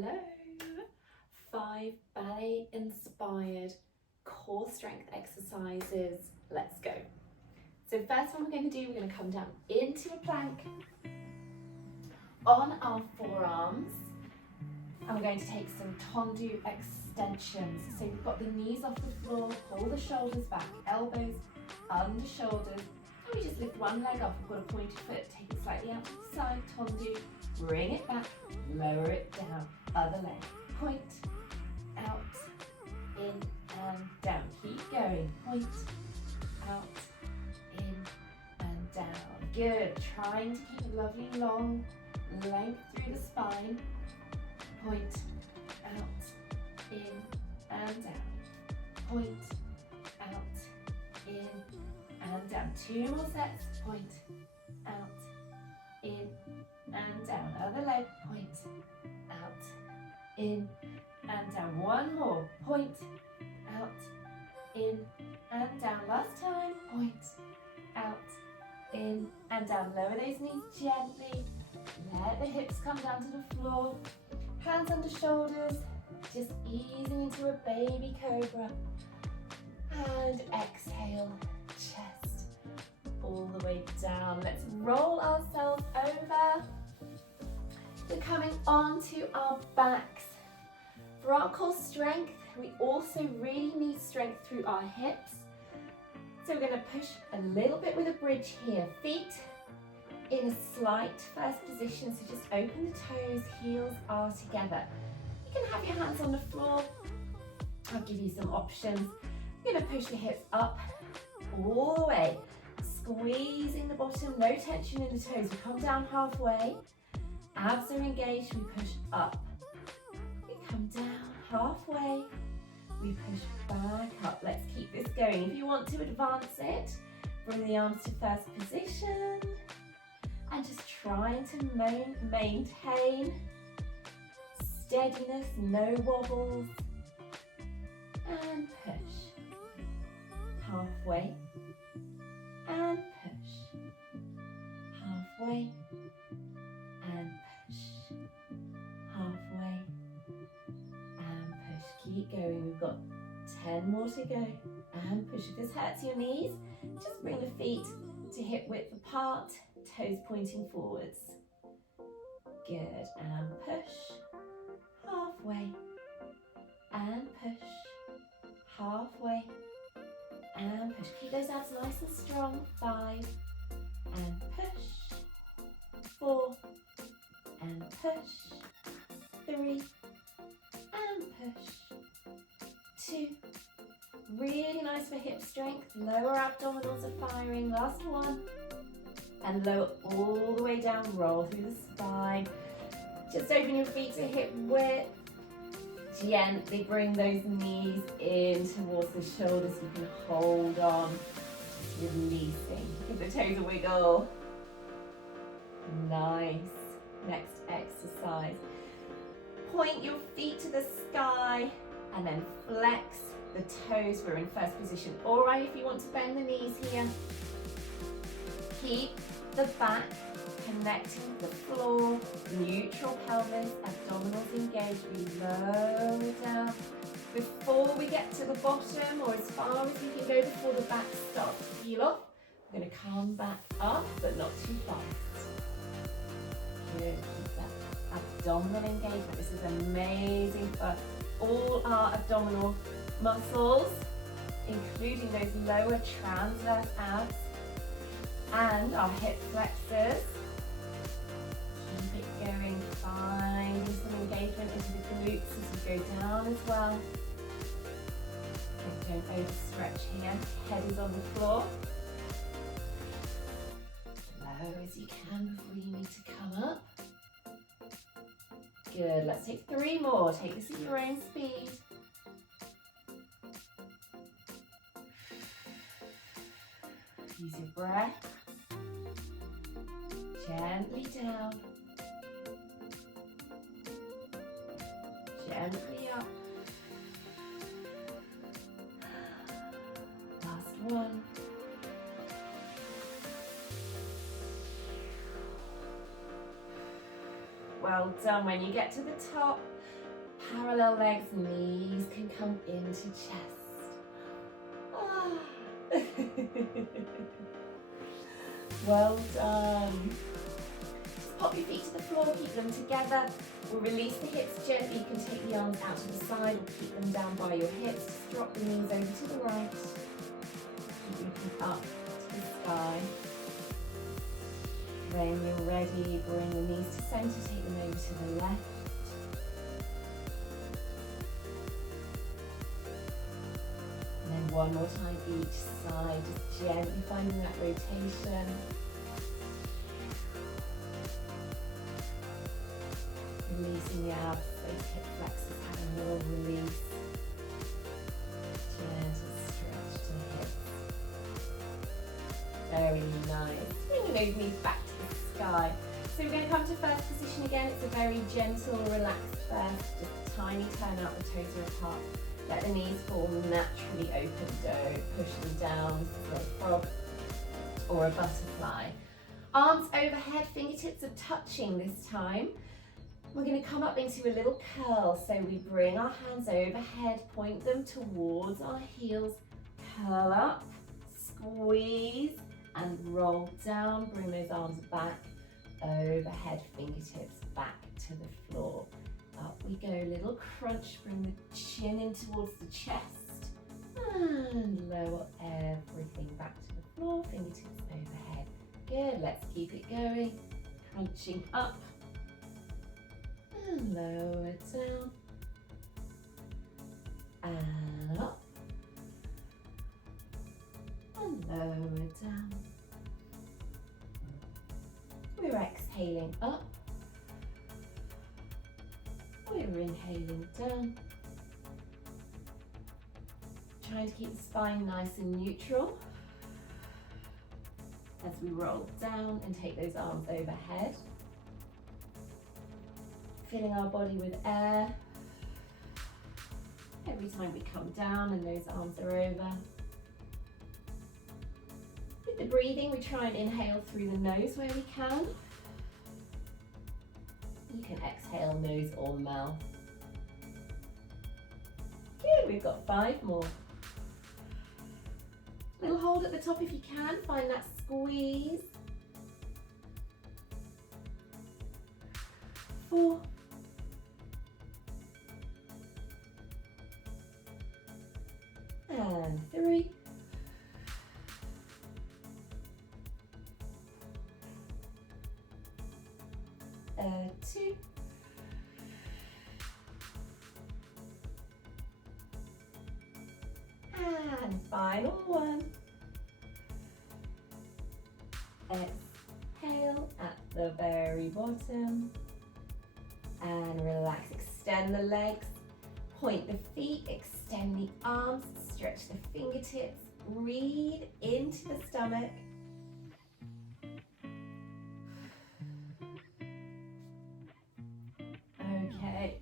Hello! 5 ballet inspired core strength exercises. Let's go. So first one we're going to do, we're going to come down into a plank on our forearms, and we're going to take some tendu extensions. So we've got the knees off the floor, pull the shoulders back, elbows under shoulders, and we just lift one leg up. We've got a pointed foot, take it slightly out to the side, tendu, bring it back, lower it down, other leg, point, out, in and down. Keep going, point, out, in and down. Good, trying to keep a lovely long length through the spine. Point, out, in and down. Point, out, in and down. 2 more sets. Point, out, in and down. Other leg. Point, out, in and down. 1 more. Point, out, in and down. Last time. Point, out, in and down. Lower those knees gently. Let the hips come down to the floor. Hands under shoulders. Just easing into a baby cobra. And exhale, chest all the way down. Let's roll ourselves over. We're coming onto our backs. For our core strength, we also really need strength through our hips. So we're going to push a little bit with a bridge here. Feet in a slight first position, so just open the toes, heels are together. You can have your hands on the floor. I'll give you some options. You're going to push the hips up all the way, squeezing the bottom, no tension in the toes. We come down halfway, abs are engaged, we push up. We come down halfway, we push back up. Let's keep this going. If you want to advance it, bring the arms to first position and just trying to maintain steadiness, no wobbles, and push. Halfway, and push. Halfway, and push. Halfway, and push. Keep going. We've got 10 more to go. And push. If this hurts your knees, just bring the feet to hip width apart, toes pointing forwards. Good. And push. Halfway, and push. Halfway, and push. Keep those abs nice and strong. 5, and push. 4, and push. 3, and push. 2. Really nice for hip strength. Lower abdominals are firing. Last one. And lower all the way down. Roll through the spine. Just open your feet to hip width. Gently bring those knees in towards the shoulders. You can hold on, releasing. Give the toes a wiggle. Nice. Next exercise. Point your feet to the sky and then flex the toes. We're in first position. All right, if you want to bend the knees here, keep the back connecting the floor, neutral pelvis, abdominals engaged. We lower down. Before we get to the bottom, or as far as we can go before the back stops, heel off. We're going to come back up, but not too fast. Good. Keep that abdominal engagement. This is amazing for all our abdominal muscles, including those lower transverse abs and our hip flexors. Keep it going, finding some engagement into the glutes as we go down as well. And don't overstretch here, head is on the floor. Slow as you can before you need to come up. Good, let's take 3 more. Take this at your own speed. Use your breath. Gently down. Gently up. Last one. Well Well done. When you get to the top, parallel legs, knees can come into chest. Ah. Well done. Just pop your feet to the floor, keep them together. We'll release the hips gently. You can take the arms out to the side or keep them down by your hips. Just drop the knees over to the right. Keep looking up to the sky. When you're ready, bring the knees to centre, take them over to the left. And then one more time each side, just gently finding that rotation. Releasing the abs, those hip flexors having a little release. Gentle stretch to the hips. Very nice. Bring those knees back to the sky. So we're going to come to first position again. It's a very gentle, relaxed first. Just a tiny turn out, the toes are apart. Let the knees fall naturally open. Don't push them down. This is like a frog or a butterfly. Arms overhead, fingertips are touching this time. We're going to come up into a little curl. So we bring our hands overhead, point them towards our heels, curl up, squeeze, and roll down. Bring those arms back, overhead, fingertips back to the floor. Up we go, little crunch, bring the chin in towards the chest, and lower everything back to the floor, fingertips overhead. Good, let's keep it going. Crunching up, and lower down, and up, and lower down. We're exhaling up. We're inhaling down. Trying to keep the spine nice and neutral as we roll down and take those arms overhead. Filling our body with air every time we come down and those arms are over. With the breathing, we try and inhale through the nose where we can. You can exhale nose or mouth. Good, we've got 5 more. Little hold at the top if you can, find that squeeze. 4. And 3. And 2. And final one. Exhale at the very bottom. And relax, extend the legs, point the feet, extend the arms, stretch the fingertips, breathe into the stomach. Okay,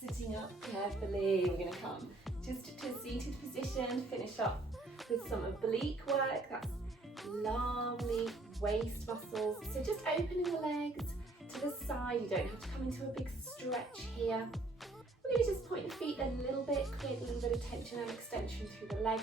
sitting up carefully, we're going to come just to a seated position, finish up with some oblique work. That's lovely waist muscles. So just opening the legs to the side, you don't have to come into a big stretch here. We're going to just point the feet a little bit, create a little bit of tension and extension through the legs.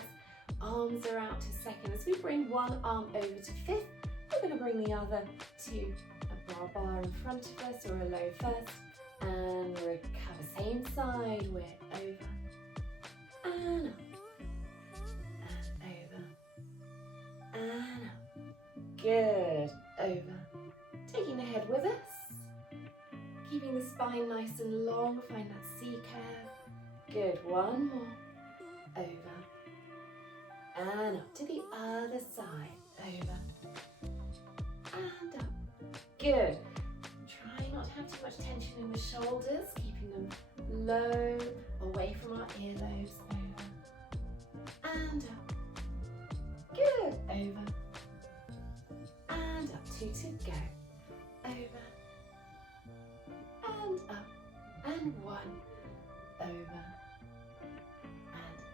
Arms are out to second. As we bring one arm over to fifth, we're going to bring the other to a bra bar in front of us or a low first. And recover, same side, we're over and up, and over, and up. Good, over. Taking the head with us, keeping the spine nice and long, find that C curve. Good, one more, over, and up to the other side, over, and up. Good. Not to have too much tension in the shoulders, keeping them low, away from our earlobes, over, and up. Good, over, and up, 2 to go, over, and up, and 1, over, and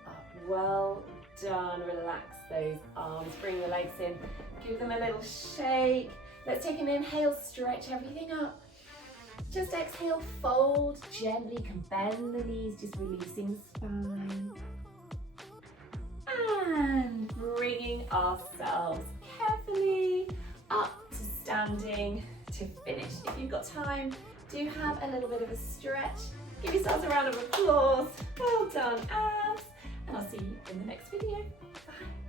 up. Well done, relax those arms, bring the legs in, give them a little shake. Let's take an inhale, stretch everything up. Just exhale, fold gently, you can bend the knees, just releasing the spine. And bringing ourselves carefully up to standing to finish. If you've got time, do have a little bit of a stretch. Give yourselves a round of applause. Well done, abs. And I'll see you in the next video. Bye.